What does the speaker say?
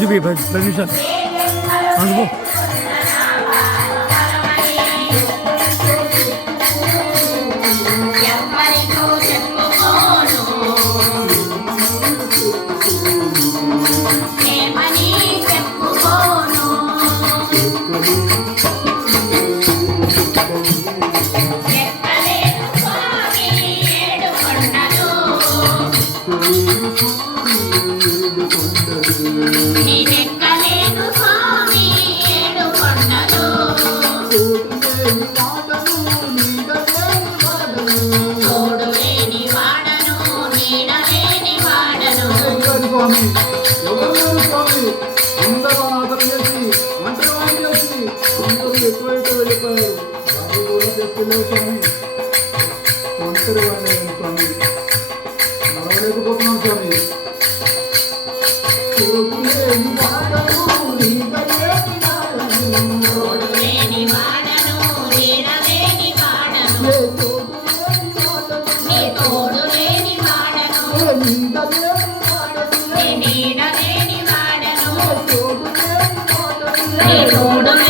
చూపి పర్మిషన్ అనుకో స్వామి ఎవరు స్వామి అందరూ ఆదరణ చేసి వంటవాణి చేసి అందరూ ఎక్కువైతే వెళ్ళిపోయారు వారు కూడా చెప్పలేవు స్వామి ఒంటరి వాడిని స్వామి నడవలేకపోతున్నాం స్వామి తోడు